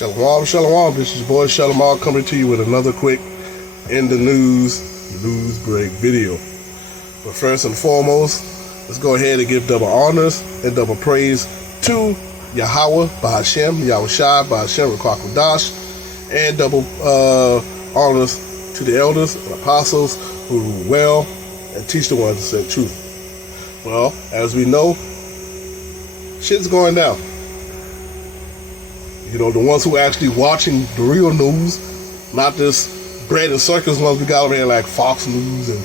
Shalom, shalom. This is your boy Shalom coming to you with another quick in the news break video. But first and foremost, let's go ahead and give double honors and double praise to Yahweh, Bahashem, Yahushua, Bahashem, Rakakwadash, and double honors to the elders and apostles who rule well and teach the ones that said truth. Well, as we know, shit's going down. You know, the ones who are actually watching the real news, not this bread and circus ones we got over here like Fox News and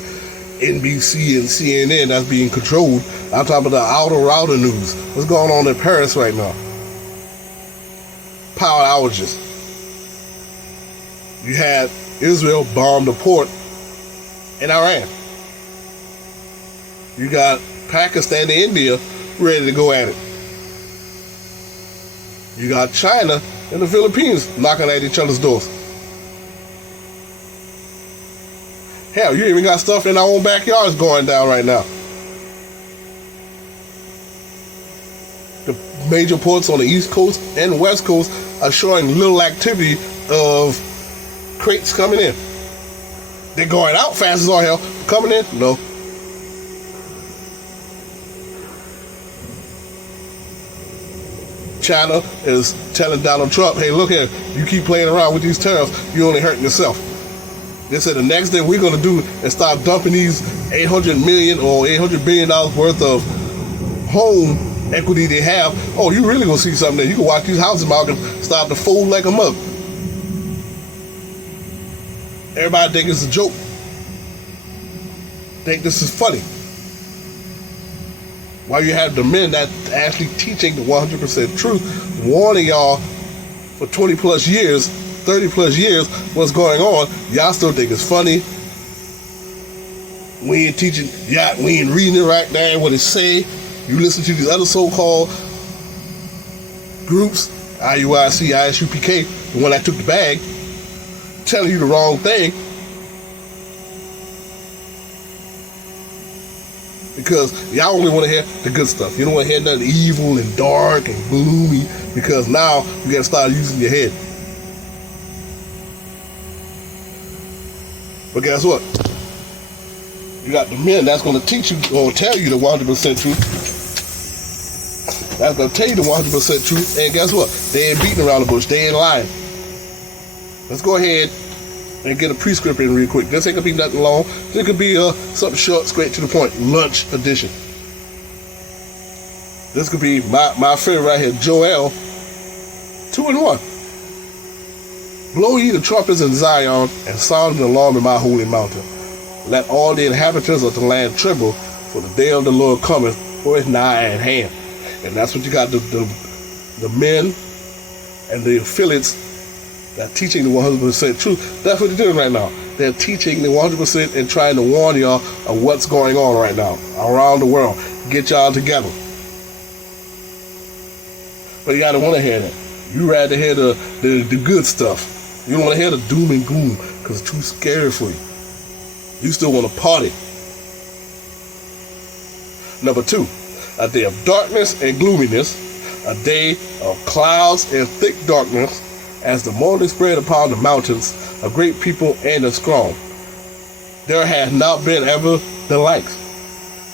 NBC and CNN that's being controlled. I'm talking about the outer news. What's going on in Paris right now? Power outages. You had Israel bomb the port in Iran. You got Pakistan and India ready to go at it. You got China and the Philippines knocking at each other's doors. Hell, you even got stuff in our own backyards going down right now. The major ports on the East Coast and West Coast are showing little activity of crates coming in. They're going out fast as all hell. Coming in, no. China is telling Donald Trump, hey, look here, you keep playing around with these tariffs, you're only hurting yourself. They said the next thing we're going to do is start dumping these $800 million or $800 billion worth of home equity they have. Oh, you really going to see something there. You can watch these houses market start to fold like a mug. Everybody think it's a joke. Think this is funny. While you have the men that actually teaching the 100% truth, warning y'all for 20 plus years, 30 plus years, what's going on, y'all still think it's funny. We ain't teaching, we ain't reading it right there, what it say. You listen to these other so-called groups, IUIC, ISUPK, the one that took the bag, telling you the wrong thing. Because y'all only want to hear the good stuff. You don't want to hear nothing evil and dark and gloomy, because now you got to start using your head. But guess what? You got the men that's going to teach you or tell you the 100% truth. That's going to tell you the 100% truth. And guess what? They ain't beating around the bush. They ain't lying. Let's go ahead and get a prescript in real quick. This ain't gonna be nothing long. This could be something short, straight to the point. Lunch edition. This could be my favorite right here, Joel 2-in-1. Blow ye the trumpets in Zion and sound an alarm in my holy mountain. Let all the inhabitants of the land tremble, for the day of the Lord cometh, for it's nigh at hand. And that's what you got, the men and the affiliates that teaching the 100% truth. That's what they're doing right now. They're teaching the 100% and trying to warn y'all of what's going on right now around the world. Get y'all together. But you gotta want to hear that. You rather hear the good stuff. You don't want to hear the doom and gloom because it's too scary for you. You still want to party. Number 2, a day of darkness and gloominess, a day of clouds and thick darkness, as the morning spread upon the mountains, a great people and a strong. There hath not been ever the likes,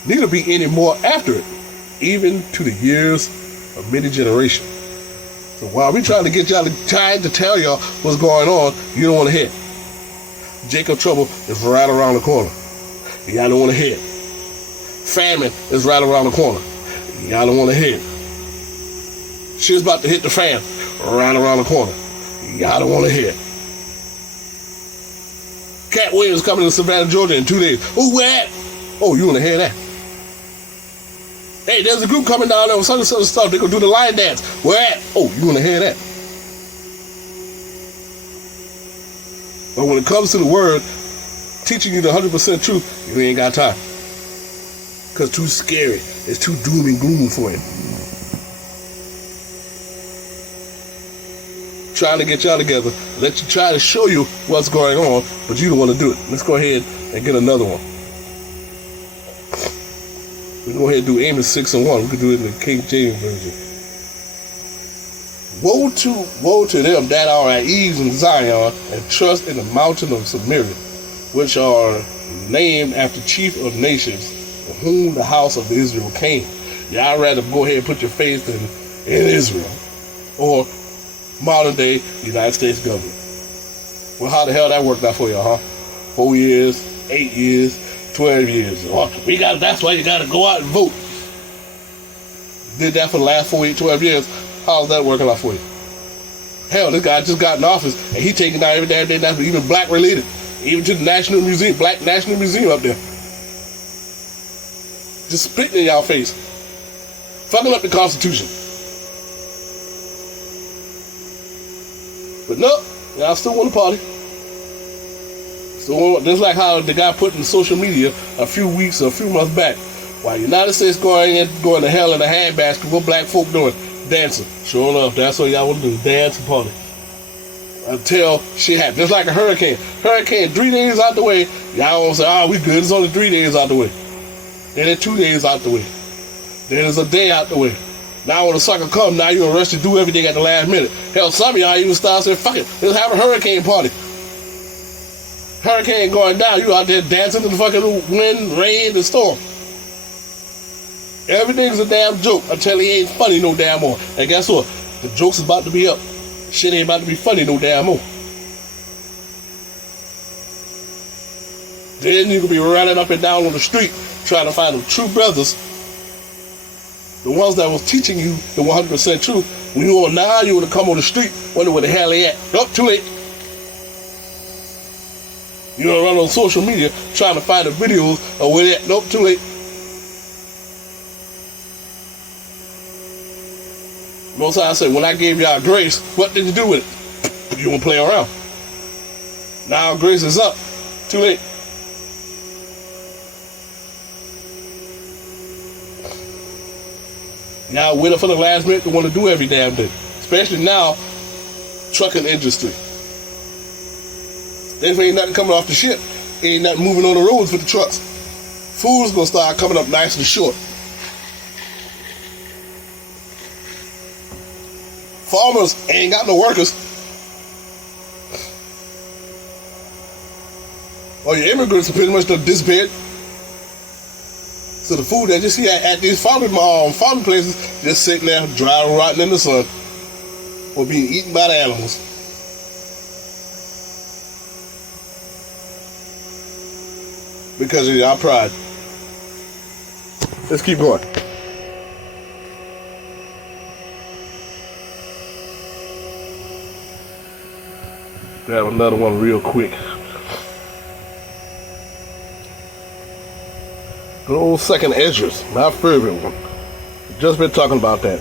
neither be any more after it, even to the years of many generations. So while we trying to get y'all, trying to tell y'all what's going on, you don't want to hear it. Jacob trouble is right around the corner. Y'all don't want to hear it. Famine is right around the corner. Y'all don't want to hear it. Shit's about to hit the fan right around the corner. Y'all don't want to hear it. Cat Williams coming to Savannah, Georgia in 2 days. Oh, where at? Oh, you want to hear that? Hey, there's a group coming down there with some stuff. They're going to do the line dance. Where at? Oh, you want to hear that? But when it comes to the word, teaching you the 100% truth, you ain't got time. Because it's too scary. It's too doom and gloom for you. Trying to get y'all together, let you try to show you what's going on, but you don't want to do it. Let's go ahead and get another one. We can go ahead and do Amos 6-1. We can do it in the King James Version. Woe to them that are at ease in Zion and trust in the mountain of Samaria, which are named after chief of nations, from whom the house of Israel came. Yeah, I'd rather go ahead and put your faith in Israel or modern day United States government. Well, how the hell that worked out for you, huh? 4 years, 8 years, 12 years. Oh, that's why you gotta go out and vote. Did that for the last 4, 8, 12 years. How's that working out for you? Hell, this guy just got in office and he taking down every damn day, that's even black related. Even to the National Museum, Black National Museum up there. Just spitting in y'all face. Fucking up the Constitution. But no, y'all still want to party. Just like how the guy put in social media a few months back. While the United States going to hell in a handbasket, what black folk doing? Dancing. Sure enough, that's what y'all want to do, dance and party. Until shit happens. Just like a hurricane. Hurricane, 3 days out the way, y'all want to say, we good, it's only 3 days out the way. Then it's 2 days out the way. Then it's a day out the way. Now when the sucker comes, now you're going to rush to do everything at the last minute. Hell, some of y'all even start saying, fuck it, let's have a hurricane party. Hurricane going down, you out there dancing in the fucking wind, rain, and storm. Everything's a damn joke until it ain't funny no damn more. And guess what? The joke's about to be up. Shit ain't about to be funny no damn more. Then you can be running up and down on the street trying to find the true brothers, the ones that was teaching you the 100% truth. When you want now, you want to come on the street, wonder where the hell they at. Nope, too late. You don't run on social media trying to find the videos of where they at. Nope, too late. Most times I say, when I gave y'all grace, what did you do with it? You want to play around. Now grace is up. Too late. Now waiting for the last minute to want to do every damn thing. Especially now, trucking industry. If ain't nothing coming off the ship, ain't nothing moving on the roads for the trucks. Food's gonna start coming up nice and short. Farmers ain't got no workers. Or your immigrants are pretty much done disappeared. So the food that you see at these farming places just sitting there dry and rotten in the sun or being eaten by the animals. Because of our pride. Let's keep going. Grab another one real quick. Good old second Esdras, my favorite one. Just been talking about that.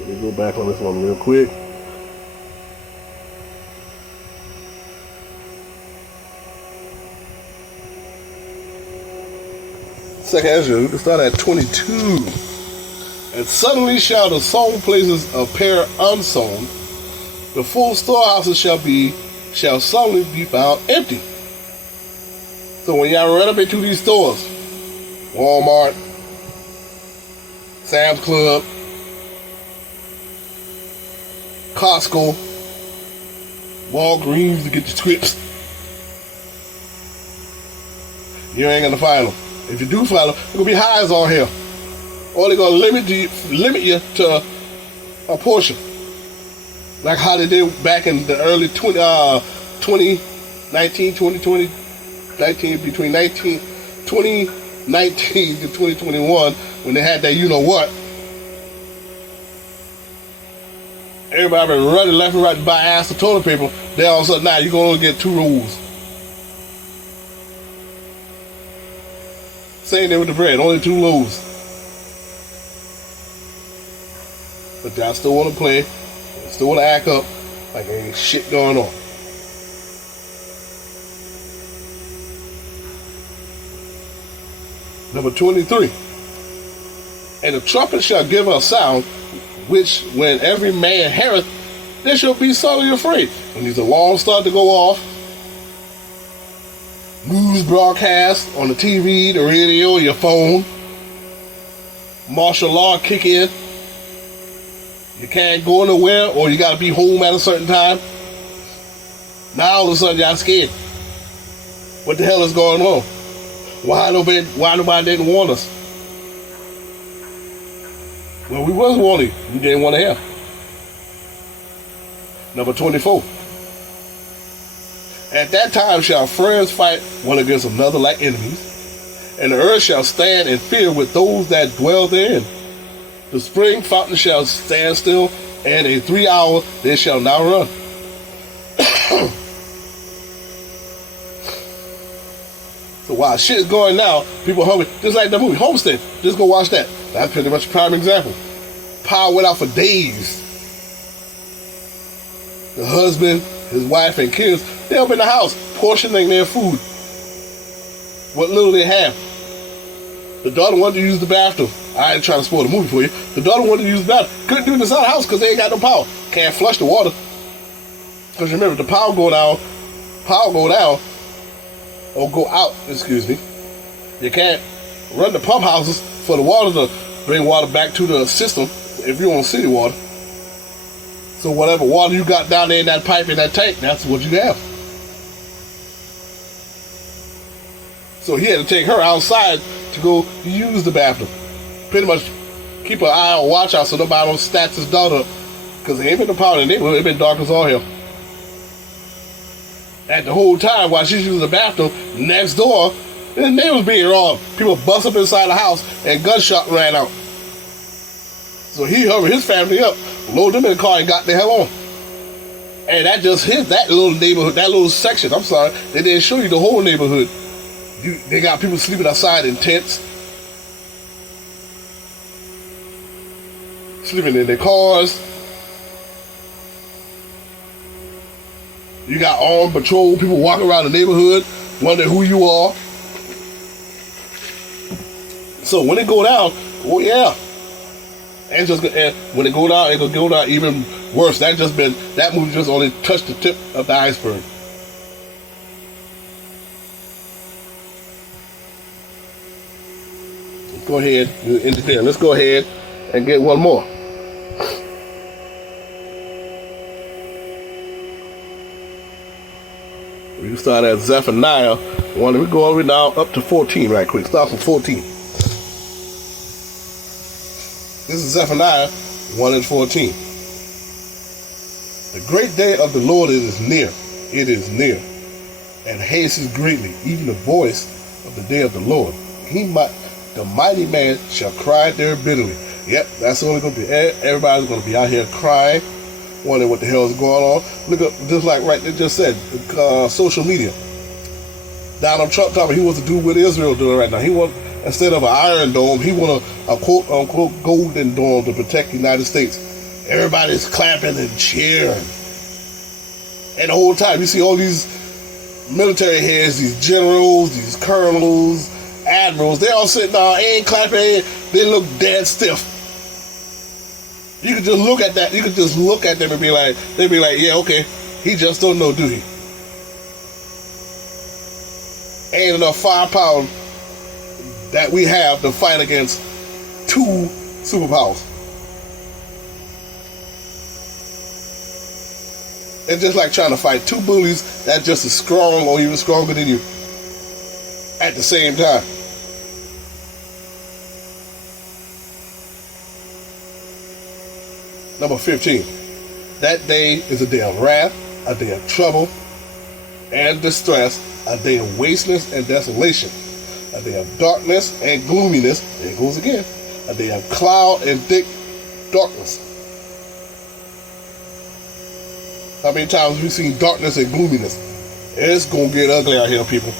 Let me go back on this one real quick. Second Ezra, we can start at 22. And suddenly shall the sown places appear unsown. The full storehouses shall suddenly be found empty. So when y'all run up into these stores, Walmart, Sam's Club, Costco, Walgreens to get your scripts, you ain't gonna find them. If you do find them, it's gonna be highs on here. Or they're gonna limit you to a portion. Like how they did back in the early 2019, between 2019 to 2021, when they had that you know what. Everybody been running left and right to buy ass of toilet paper. Then all of a sudden now you're gonna only get 2 rolls. Same thing with the bread, only 2 loaves. But y'all still want to play, still want to act up like there ain't shit going on. Number 23. And the trumpet shall give a sound, which when every man heareth, they shall be sorely afraid. When these alarms start to go off, news broadcast on the TV, the radio, your phone. Martial law kick in. You can't go nowhere, or you got to be home at a certain time. Now all of a sudden y'all scared. What the hell is going on? Why nobody didn't warn us? Well, we was warning. We didn't want to hear. Number 24. At that time shall friends fight one against another like enemies, and the earth shall stand in fear with those that dwell therein. The spring fountain shall stand still, and in 3 hours they shall not run. So while shit is going now, people hungry, just like the movie Homestead. Just go watch that. That's pretty much a prime example. Power went out for days. The husband, his wife, and kids, they up in the house, portioning their food. What little they have. The daughter wanted to use the bathroom. I ain't trying to spoil the movie for you. The daughter wanted to use the bathroom. Couldn't do it inside the house because they ain't got no power. Can't flush the water. Because remember, the power go down, or go out, excuse me. You can't run the pump houses for the water to bring water back to the system if you're on city water. So whatever water you got down there in that pipe, in that tank, that's what you have. So he had to take her outside to go use the bathroom. Pretty much keep an eye on, watch out so nobody don't snatch his daughter, because there ain't been no power in the neighborhood. It been dark as all hell. At the whole time while she's using the bathroom, next door, the neighbors being wrong. People bust up inside the house and gunshot ran out. So he hurried his family up, loaded them in the car, and got the hell on. And that just hit that little neighborhood, that little section. I'm sorry, they didn't show you the whole neighborhood. They got people sleeping outside in tents, sleeping in their cars. You got armed patrol people walking around the neighborhood, wondering who you are. So when it go down, oh yeah. And when it go down, it gonna go down even worse. That movie just only touched the tip of the iceberg. Let's go ahead and end it there. Let's go ahead and get one more. We can start at Zephaniah 1. We go over now up to 14 right quick. Start from 14. This is Zephaniah 1 and 14. The great day of the Lord is near. It is near, and hastens greatly, even the voice of the day of the Lord. The mighty man shall cry there bitterly. Yep, that's only going to be, everybody's going to be out here crying, wondering what the hell is going on. Look up, just like right they just said, social media. Donald Trump talking he wants to do what Israel doing right now. He wants, instead of an iron dome, he wants a quote unquote golden dome to protect the United States. Everybody's clapping and cheering. And the whole time you see all these military heads, these generals, these colonels, admirals, they all sitting down, ain't clapping, they look dead stiff. You could just look at that. You could just look at them and be like, they'd be like, yeah, okay. He just don't know, do he? Ain't enough firepower that we have to fight against two superpowers. It's just like trying to fight two bullies that's just as strong or even stronger than you at the same time. Number 15. That day is a day of wrath, a day of trouble and distress, a day of wasteness and desolation, a day of darkness and gloominess. There it goes again. A day of cloud and thick darkness. How many times have we seen darkness and gloominess? It's going to get ugly out here, people.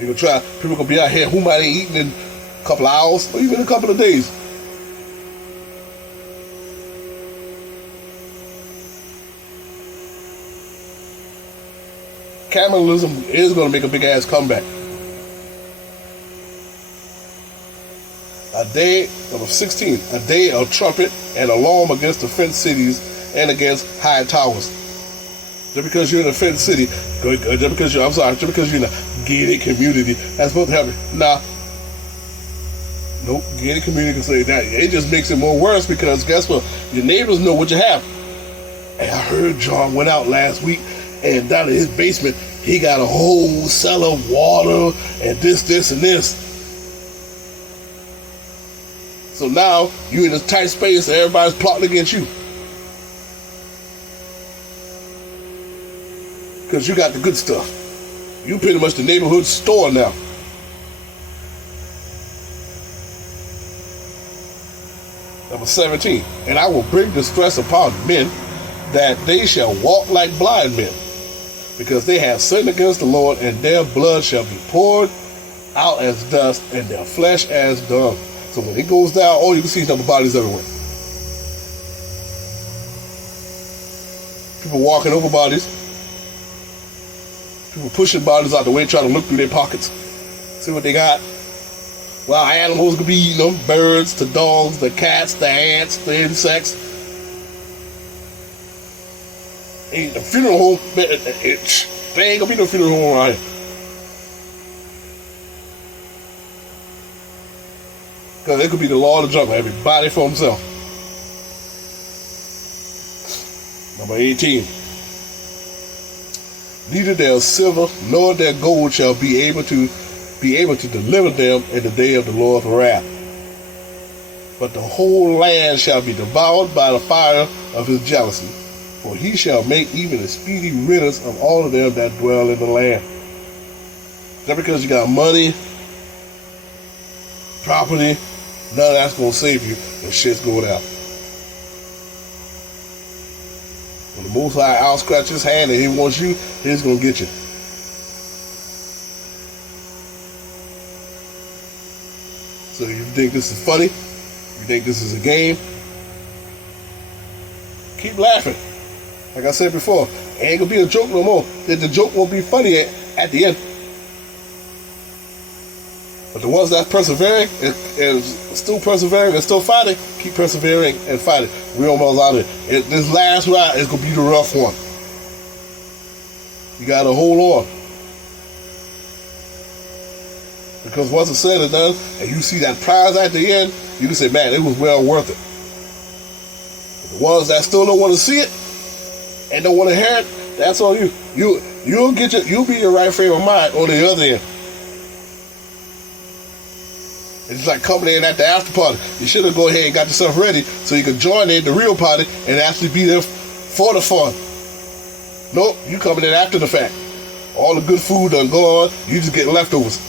You can try, people gonna be out here who might ain't eating in a couple of hours or even a couple of days. Capitalism is gonna make a big ass comeback. A day, number 16, a day of trumpet and alarm against the fenced cities and against high towers. Just because you're in a fenced city, just because you're in a gated community, that's supposed to happen. Nah. Nope, gated community can say that. It just makes it more worse because guess what? Your neighbors know what you have. And I heard John went out last week and down in his basement, he got a whole cellar of water and this, and this. So now you in this tight space and everybody's plotting against you. Because you got the good stuff. You pretty much the neighborhood store now. Number 17. And I will bring distress upon men, that they shall walk like blind men, because they have sinned against the Lord, and their blood shall be poured out as dust, and their flesh as dung. So when it goes down, all you can see is double bodies everywhere. People walking over bodies. People pushing bodies out the way, trying to look through their pockets, see what they got. Well, animals could be eating them. Birds, the dogs, the cats, the ants, the insects. Ain't the funeral home. There ain't gonna be no funeral home around here. Because it could be the law of the jungle. Everybody for himself. Number 18. Neither their silver nor their gold shall be able to deliver them in the day of the Lord's wrath. But the whole land shall be devoured by the fire of his jealousy. For he shall make even a speedy riddance of all of them that dwell in the land. Just because you got money, property, none of that's going to save you when shit's going out. When the Most High out scratch his hand and he wants you, he's going to get you. So you think this is funny? You think this is a game? Keep laughing. Like I said before, it ain't going to be a joke no more. The joke won't be funny at the end. But the ones that persevering and still persevering and still fighting, keep persevering and fighting. We're almost out of it. This last ride is going to be the rough one. You got to hold on. Because once it's said and done, and you see that prize at the end, you can say, man, it was well worth it. But the ones that still don't want to see it and don't want to hear it, that's on you. You'll be your right frame of mind on the other end. It's like coming in at the after party. You should have gone ahead and got yourself ready so you could join in the real party and actually be there for the fun. Nope, you coming in after the fact. All the good food done gone, you just get leftovers.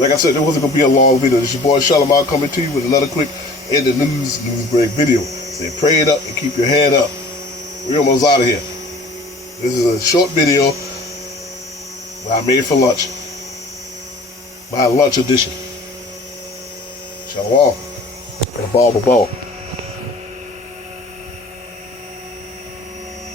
Like I said, there wasn't going to be a long video. This is your boy Shalimar coming to you with another quick in the news break video. Say pray it up and keep your head up. We're almost out of here. This is a short video I made for lunch. My lunch edition. Shalom. And ball.